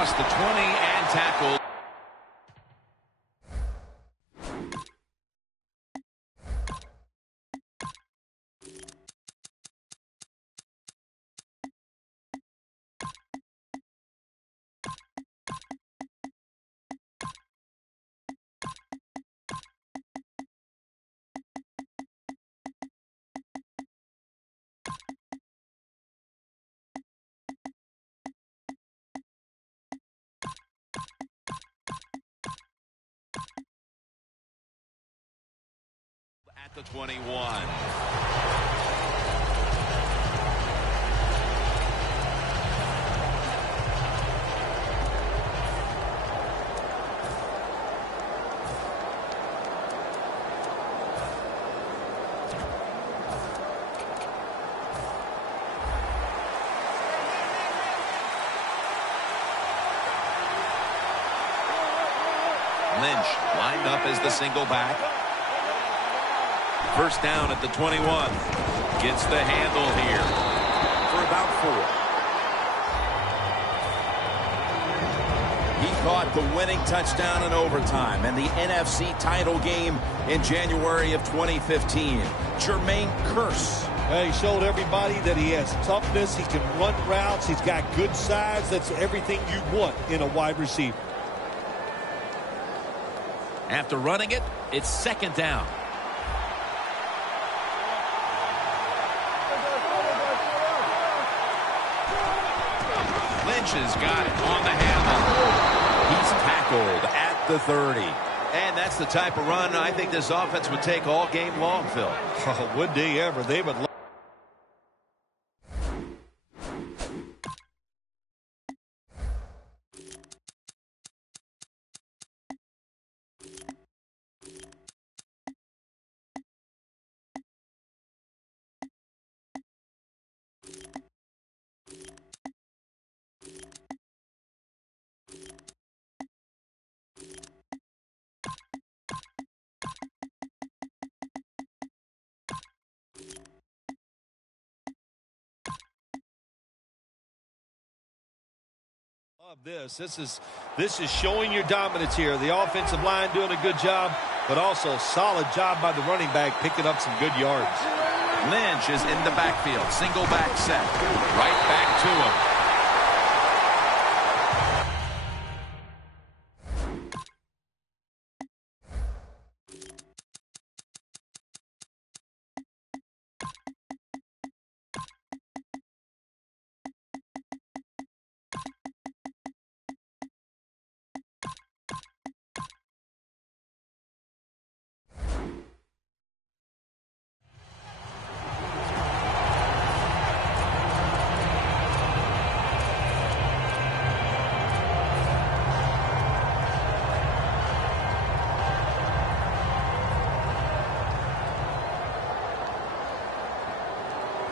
across the 20 and tackled. At the 21. Lynch lined up as the single back. First down at the 21. Gets the handle here for about 4. He caught the winning touchdown in overtime in the NFC title game in January of 2015. Jermaine Kearse. He showed everybody that he has toughness. He can run routes. He's got good size. That's everything you want in a wide receiver. After running it, it's second down. Lynch has got it on the handle. He's tackled at the 30. And that's the type of run I think this offense would take all game long, Phil. Oh, would they ever? They would. This is showing your dominance here. The offensive line doing a good job, but also solid job by the running back picking up some good yards. Lynch is in the backfield. Single back set. Right back to him.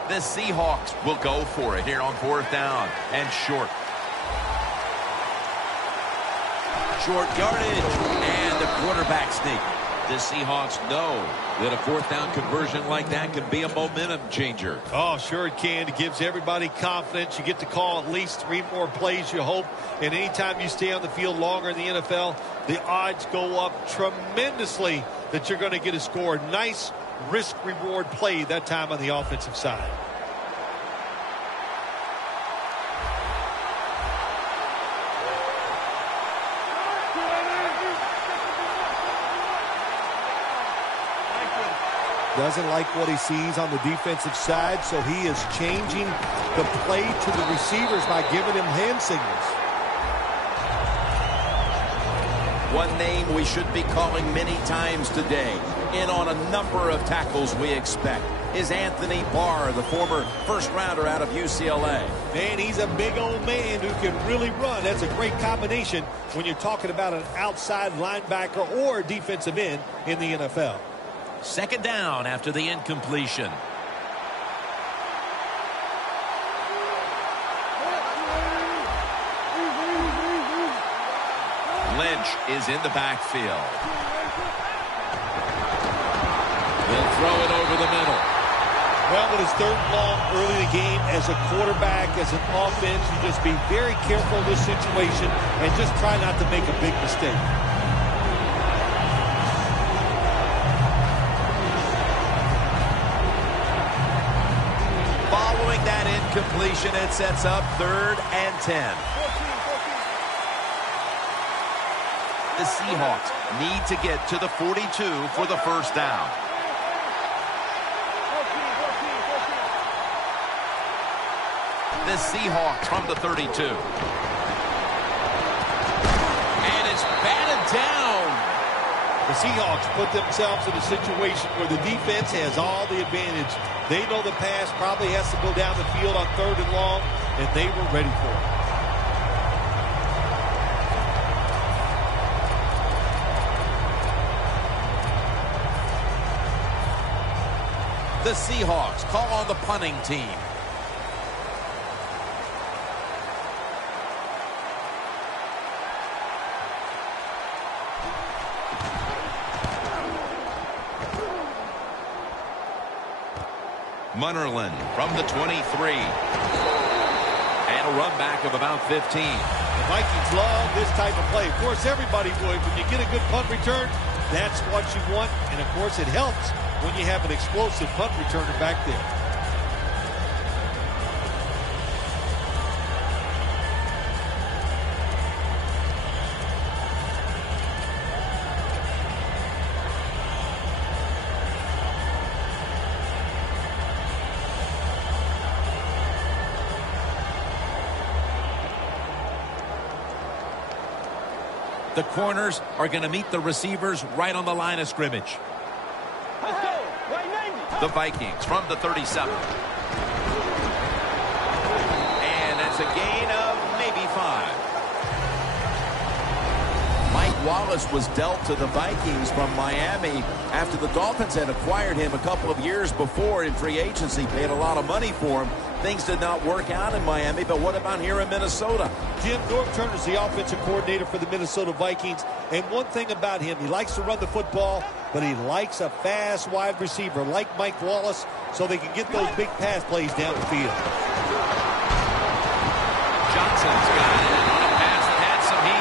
The Seahawks will go for it here on fourth down and short. Short yardage and the quarterback sneak. The Seahawks know that a fourth down conversion like that can be a momentum changer. Oh, sure it can. It gives everybody confidence. You get to call at least 3 more plays, you hope. And anytime you stay on the field longer in the NFL, the odds go up tremendously that you're going to get a score. Nice risk-reward play that time on the offensive side. Doesn't like what he sees on the defensive side, so he is changing the play to the receivers by giving him hand signals. One name we should be calling many times today, in on a number of tackles we expect, is Anthony Barr, the former first-rounder out of UCLA. Man, he's a big old man who can really run. That's a great combination when you're talking about an outside linebacker or defensive end in the NFL. Second down after the incompletion. Lynch is in the backfield. He'll throw it over the middle. Well, when it's third and long early in the game, as a quarterback, as an offense, you just be very careful in this situation and just try not to make a big mistake. Following that incompletion, it sets up 3rd and 10. The Seahawks need to get to the 42 for the first down. The Seahawks from the 32. And it's batted down. The Seahawks put themselves in a situation where the defense has all the advantage. They know the pass probably has to go down the field on 3rd and long, and they were ready for it. The Seahawks call on the punting team. Munnerlyn from the 23. And a run back of about 15. The Vikings love this type of play. Of course, everybody would. When you get a good punt return, that's what you want. And, of course, it helps when you have an explosive punt returner back there. The corners are going to meet the receivers right on the line of scrimmage. Let's go. The Vikings from the 37. And that's a gain of maybe 5. Mike Wallace was dealt to the Vikings from Miami after the Dolphins had acquired him a couple of years before in free agency, paid a lot of money for him. Things did not work out in Miami, but what about here in Minnesota? Jim, Norv Turner's the offensive coordinator for the Minnesota Vikings, and one thing about him, he likes to run the football, but he likes a fast wide receiver like Mike Wallace so they can get those big pass plays down the field. Johnson's got it on a pass that had some heat.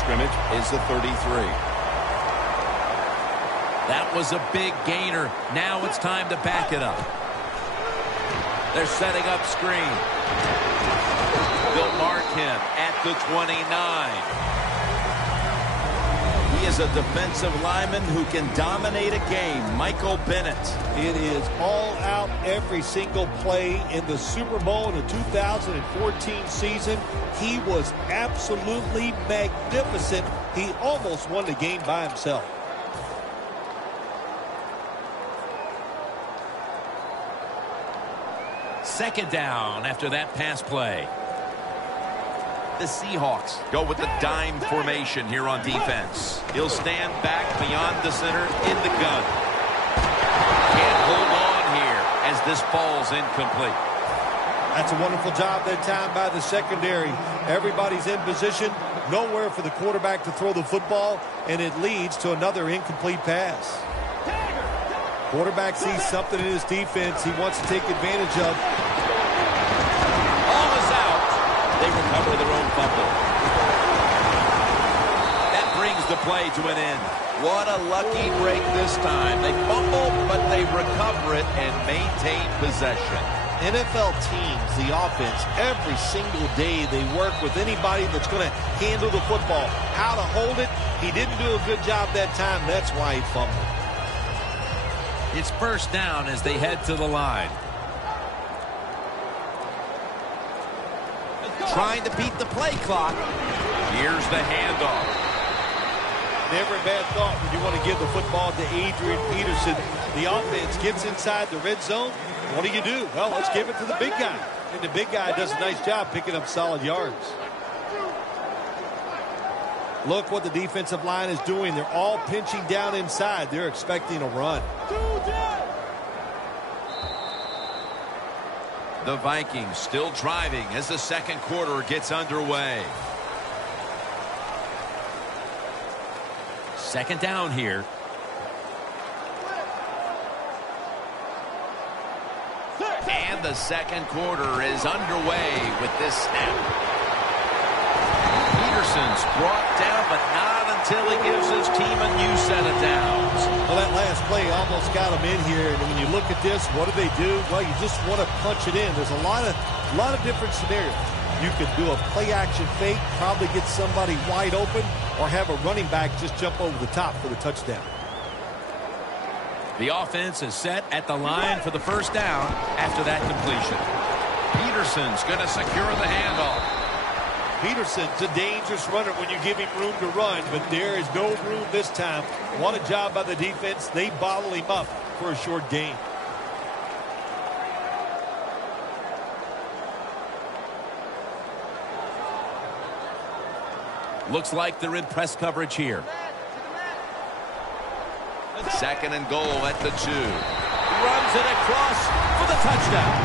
Scrimmage is the 33. That was a big gainer. Now it's time to back it up. They're setting up screen. They'll mark him at the 29. He is a defensive lineman who can dominate a game. Michael Bennett. It is all out every single play in the Super Bowl in the 2014 season. He was absolutely magnificent. He almost won the game by himself. Second down after that pass play. The Seahawks go with the dime formation here on defense. He'll stand back beyond the center in the gun. Can't hold on here as this falls incomplete. That's a wonderful job that time by the secondary. Everybody's in position, nowhere for the quarterback to throw the football, and it leads to another incomplete pass. Quarterback sees something in his defense he wants to take advantage of. Ball is out. They recover their own fumble. That brings the play to an end. What a lucky break this time. They fumble, but they recover it and maintain possession. NFL teams, the offense, every single day they work with anybody that's going to handle the football. How to hold it, he didn't do a good job that time. That's why he fumbled. It's first down as they head to the line. Trying to beat the play clock. Here's the handoff. Never a bad thought when you want to give the football to Adrian Peterson. The offense gets inside the red zone. What do? Well, let's give it to the big guy. And the big guy does a nice job picking up solid yards. Look what the defensive line is doing. They're all pinching down inside. They're expecting a run. The Vikings still driving as the second quarter gets underway. Second down here. And the second quarter is underway with this snap. Peterson's brought down, but not until he gives his team a new set of downs. Well, that last play almost got him in here. And when you look at this, what do? Well, you just want to punch it in. There's a lot of different scenarios. You could do a play-action fake, probably get somebody wide open, or have a running back just jump over the top for the touchdown. The offense is set at the line for the first down after that completion. Peterson's going to secure the handoff. Peterson's a dangerous runner when you give him room to run, but there is no room this time. What a job by the defense. They bottle him up for a short gain. Looks like they're in press coverage here. Second and goal at the 2. Runs it across for the touchdown.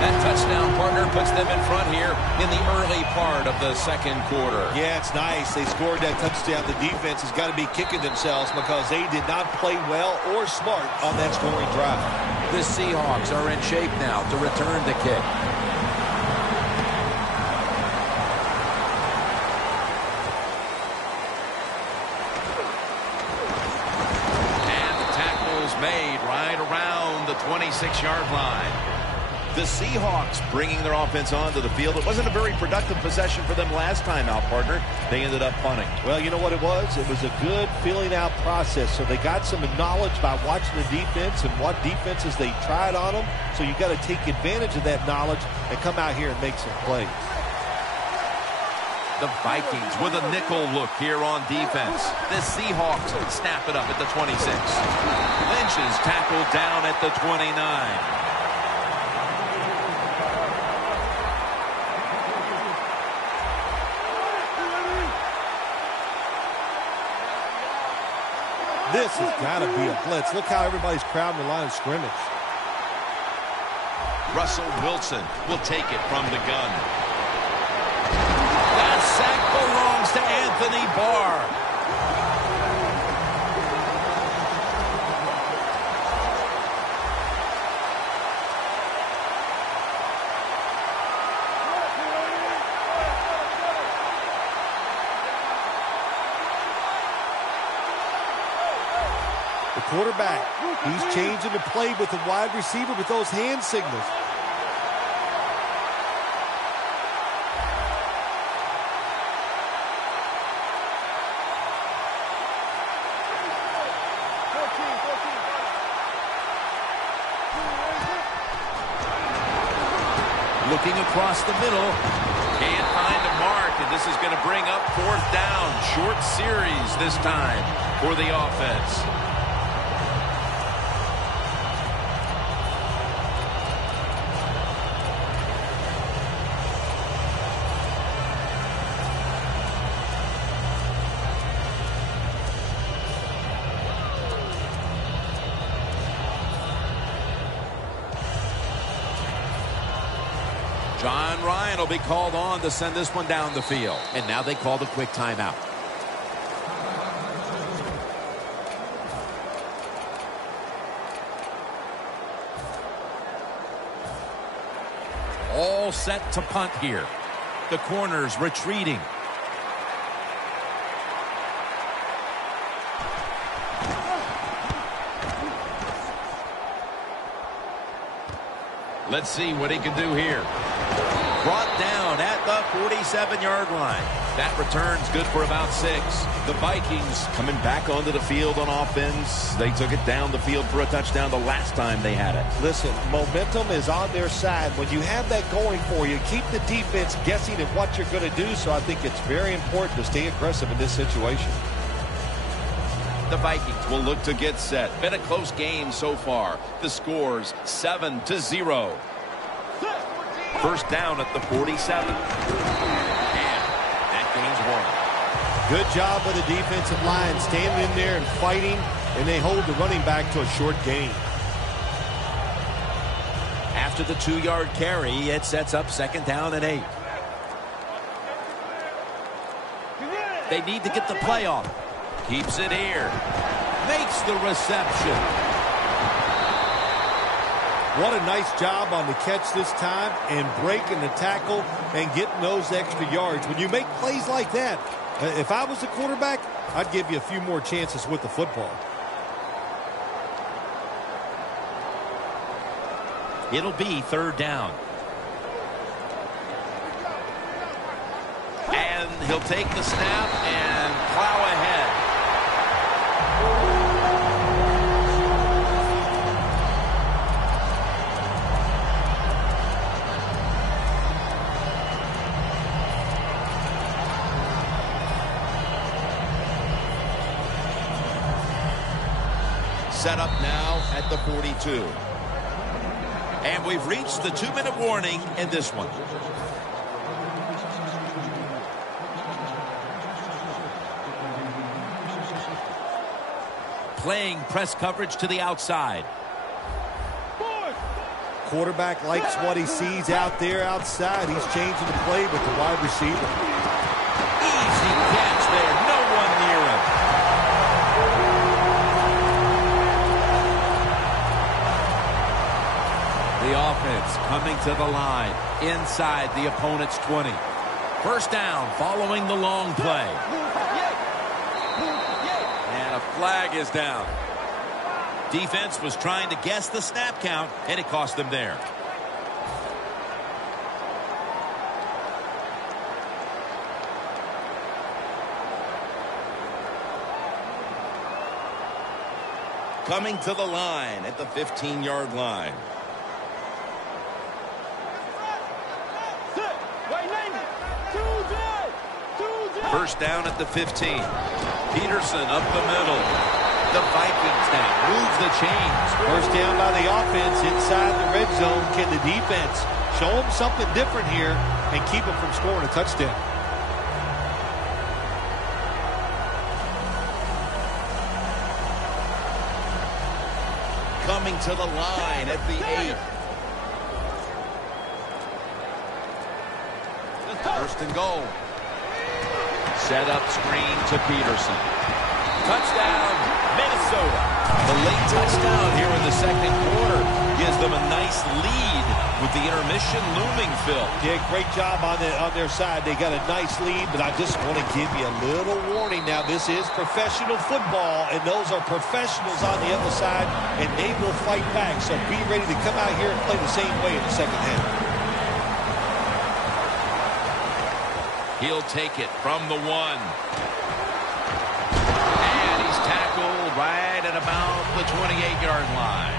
That touchdown, partner, puts them in front here in the early part of the second quarter. Yeah, it's nice. They scored that touchdown. The defense has got to be kicking themselves because they did not play well or smart on that scoring drive. The Seahawks are in shape now to return the kick. Made right around the 26-yard line. The Seahawks bringing their offense onto the field. It wasn't a very productive possession for them last time out, partner. They ended up punting. Well, you know what it was? It was a good filling out process. So they got some knowledge by watching the defense and what defenses they tried on them. So you got to take advantage of that knowledge and come out here and make some plays. The Vikings with a nickel look here on defense. The Seahawks snap it up at the 26. Lynch is tackled down at the 29. This has got to be a blitz. Look how everybody's crowding the line of scrimmage. Russell Wilson will take it from the gun. That sack belongs to Anthony Barr. The quarterback, he's changing the play with the wide receiver with those hand signals. Looking across the middle. Can't find a mark, and this is going to bring up fourth down. Short series this time for the offense. John Ryan will be called on to send this one down the field. And now they call the quick timeout. All set to punt here. The corners retreating. Let's see what he can do here. Brought down at the 47-yard line. That return's good for about 6. The Vikings coming back onto the field on offense. They took it down the field for a touchdown the last time they had it. Listen, momentum is on their side. When you have that going for you, keep the defense guessing at what you're going to do. So I think it's very important to stay aggressive in this situation. The Vikings will look to get set. Been a close game so far. The score's 7-0. First down at the 47. And that game's won. Good job by the defensive line, standing in there and fighting, and they hold the running back to a short gain. After the 2-yard carry, it sets up 2nd down and 8. They need to get the play off. Keeps it here. Makes the reception. What a nice job on the catch this time and breaking the tackle and getting those extra yards. When you make plays like that, if I was the quarterback, I'd give you a few more chances with the football. It'll be 3rd down. And he'll take the snap and plow ahead. Set up now at the 42. And we've reached the 2-minute warning in this one. Playing press coverage to the outside. Quarterback likes what he sees out there outside. He's changing the play with the wide receiver. Easy catch there. No one near him. The offense coming to the line inside the opponent's 20. 1st down following the long play. And a flag is down. Defense was trying to guess the snap count, and it cost them there. Coming to the line at the 15-yard line. First down at the 15. Peterson up the middle. The Vikings now move the chains. First down by the offense inside the red zone. Can the defense show them something different here and keep them from scoring a touchdown? Coming to the line at the 8. First and goal. Set up screen to Peterson. Touchdown, Minnesota. The late touchdown here in the 2nd quarter gives them a nice lead with the intermission looming, Phil. Yeah, great job on their side. They got a nice lead, but I just want to give you a little warning now. This is professional football, and those are professionals on the other side, and they will fight back. So be ready to come out here and play the same way in the 2nd half. He'll take it from the 1. And he's tackled right at about the 28-yard line.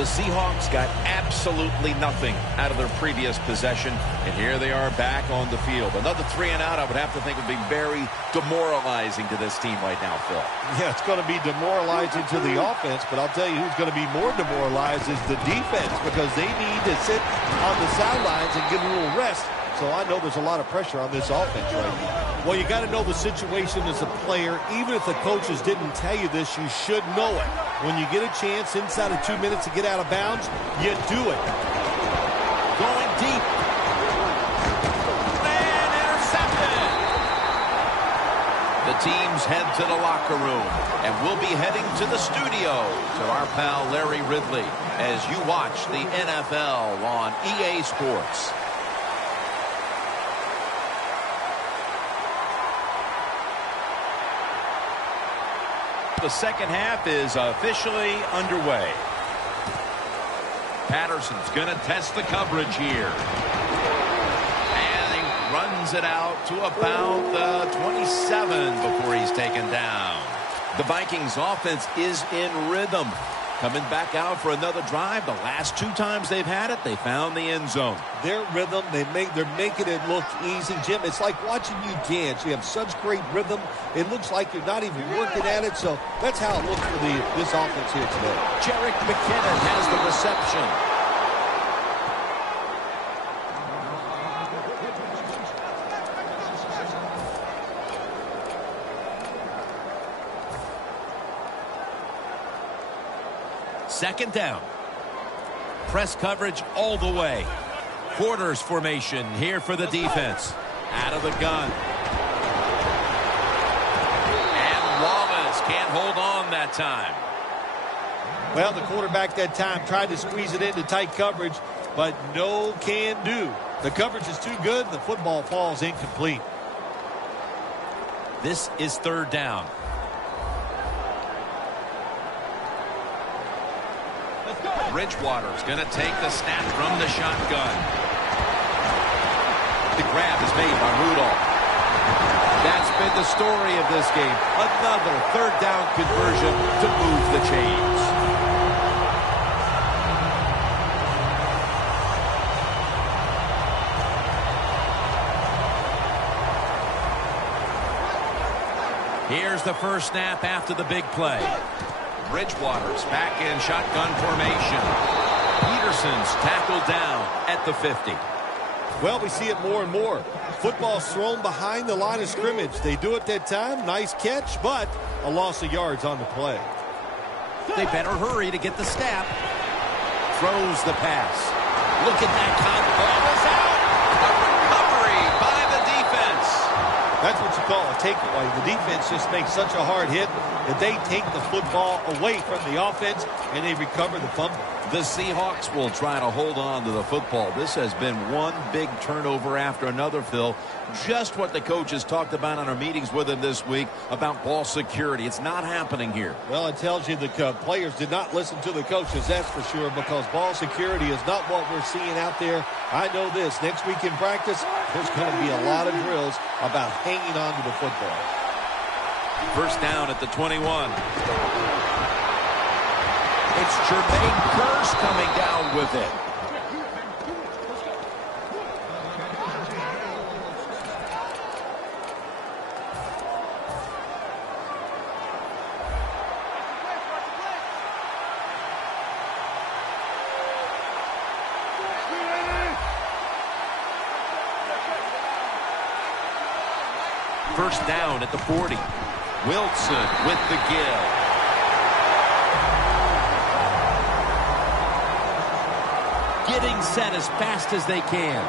The Seahawks got absolutely nothing out of their previous possession, and here they are back on the field. Another 3 and out, I would have to think, would be very demoralizing to this team right now, Phil. Yeah, it's going to be demoralizing to the offense, but I'll tell you who's going to be more demoralized is the defense, because they need to sit on the sidelines and get a little rest. So I know there's a lot of pressure on this offense right now. Well, you got to know the situation as a player. Even if the coaches didn't tell you this, you should know it. When you get a chance inside of 2 minutes to get out of bounds, you do it. Going deep. And intercepted. The teams head to the locker room, and we'll be heading to the studio to our pal Larry Ridley as you watch the NFL on EA Sports. The 2nd half is officially underway. Patterson's going to test the coverage here. And he runs it out to about the 27 before he's taken down. The Vikings offense is in rhythm. Coming back out for another drive. The last 2 times they've had it, they found the end zone. Their rhythm, they're making it look easy, Jim. It's like watching you dance. You have such great rhythm. It looks like you're not even working at it. So that's how it looks for this offense here today. Jerick McKinnon has the reception. Second down. press coverage all the way. Quarters formation here for the defense. Out of the gun. And Wallace can't hold on that time. Well, the quarterback that time tried to squeeze it into tight coverage, but no can do. The coverage is too good. The football falls incomplete. This is third down. Bridgewater's going to take the snap from the shotgun. The grab is made by Rudolph. That's been the story of this game. Another third down conversion to move the chains. Here's the first snap after the big play. Bridgewater's back in shotgun formation. Peterson's tackled down at the 50. Well, we see it more and more. Football's thrown behind the line of scrimmage. They do it that time. Nice catch, but a loss of yards on the play. They better hurry to get the snap. Throws the pass. Look at that count. Ball is out. A recovery by the defense. That's what you call a takeaway. The defense just makes such a hard hit that they take the football away from the offense and they recover the fumble. The Seahawks will try to hold on to the football. This has been one big turnover after another, Phil. Just what the coaches talked about on our meetings with him this week about ball security. It's not happening here. Well, it tells you the players did not listen to the coaches, that's for sure, because ball security is not what we're seeing out there. I know this. Next week in practice, there's going to be a lot of drills about hanging on to the football. First down at the 21. It's Jermaine Kearse coming down with it. First down at the 40. Wilson with the give. Getting set as fast as they can.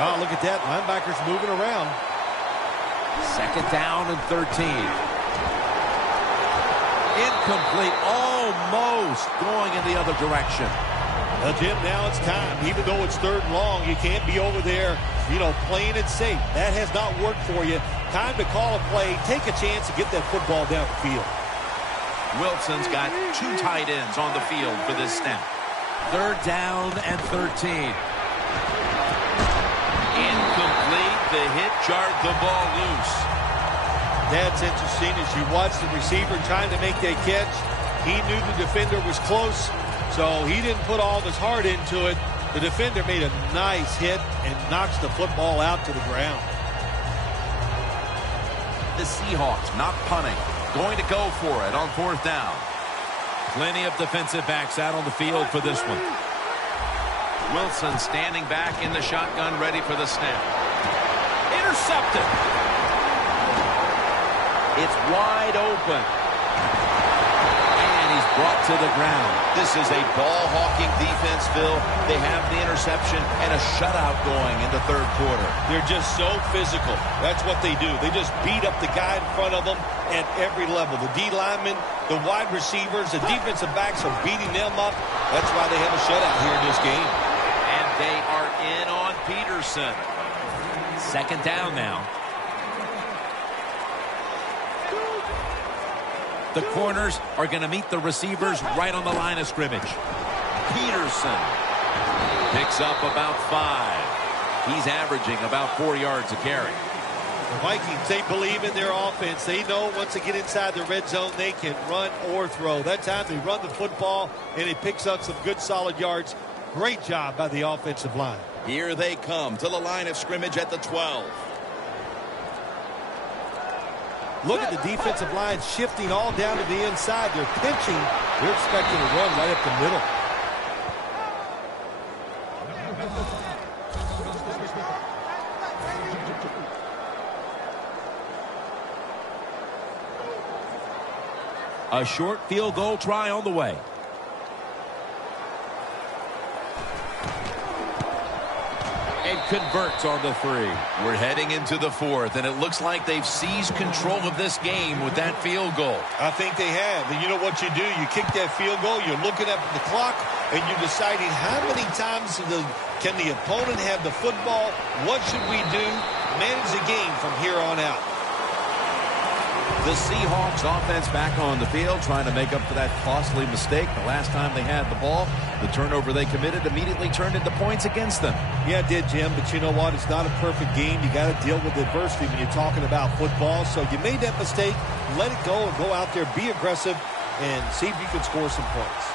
Oh, look at that. Linebackers moving around. Second down and 13. Incomplete. Almost going in the other direction. Well, Jim, now it's time. Even though it's third and long, you can't be over there, playing it safe. That has not worked for you. Time to call a play, take a chance to get that football down the field. Wilson's got two tight ends on the field for this snap. Third down and 13. Incomplete. The hit jarred the ball loose. That's interesting. As you watch the receiver trying to make that catch, he knew the defender was close, so he didn't put all of his heart into it. The defender made a nice hit and knocks the football out to the ground. The Seahawks not punting. Going to go for it on fourth down. Plenty of defensive backs out on the field for this one. Wilson standing back in the shotgun, ready for the snap. Intercepted. It's wide open. And he's brought to the ground. This is a ball-hawking defense, Phil. They have the interception and a shutout going in the third quarter. They're just so physical. That's what they do. They just beat up the guy in front of them at every level. The D linemen, the wide receivers, the defensive backs are beating them up. That's why they have a shutout here in this game. And they are in on Peterson. Second down now. The corners are going to meet the receivers right on the line of scrimmage. Peterson picks up about 5. He's averaging about 4 yards a carry. The Vikings, they believe in their offense. They know once they get inside the red zone, they can run or throw. That time they run the football, and it picks up some good solid yards. Great job by the offensive line. Here they come to the line of scrimmage at the 12. Look at the defensive line shifting all down to the inside. They're pinching. They're expecting to run right up the middle. A short field goal try on the way. And converts on the 3. We're heading into the 4th, and it looks like they've seized control of this game with that field goal. I think they have. And you know what you do? You kick that field goal, you're looking at the clock, and you're deciding how many times can the opponent have the football? What should we do? Manage the game from here on out. The Seahawks offense back on the field, trying to make up for that costly mistake. The last time they had the ball, the turnover they committed immediately turned into points against them. Yeah, it did, Jim, but you know what? It's not a perfect game. You got to deal with adversity when you're talking about football. So you made that mistake, let it go, and go out there, be aggressive, and see if you can score some points.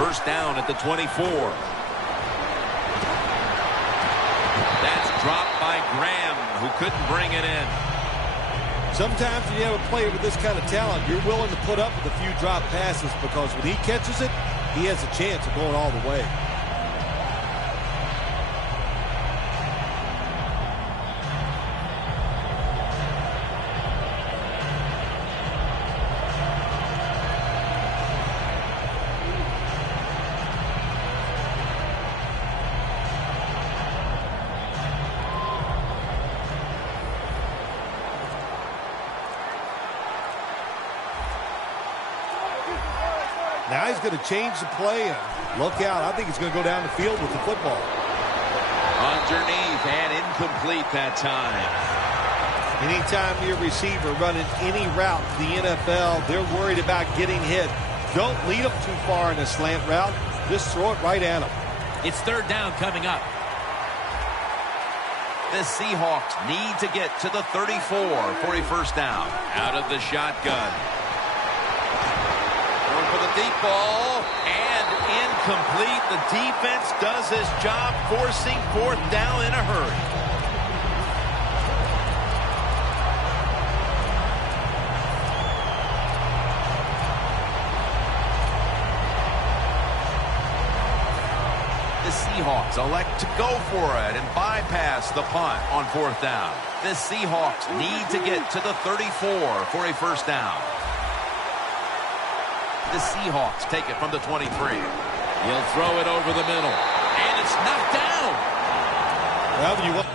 First down at the 24. That's dropped by Graham, who couldn't bring it in. Sometimes when you have a player with this kind of talent, you're willing to put up with a few drop passes because when he catches it, he has a chance of going all the way. Now he's going to change the play, and look out. I think he's going to go down the field with the football. Underneath and incomplete that time. Anytime your receiver running any route to the NFL, they're worried about getting hit. Don't lead them too far in a slant route. Just throw it right at them. It's third down coming up. The Seahawks need to get to the 34 for a first down. Out of the shotgun. For the deep ball, and incomplete. The defense does his job, forcing fourth down in a hurry. The Seahawks elect to go for it and bypass the punt on fourth down. The Seahawks need to get to the 34 for a first down. The Seahawks take it from the 23. He'll throw it over the middle. And it's knocked down. Well, you want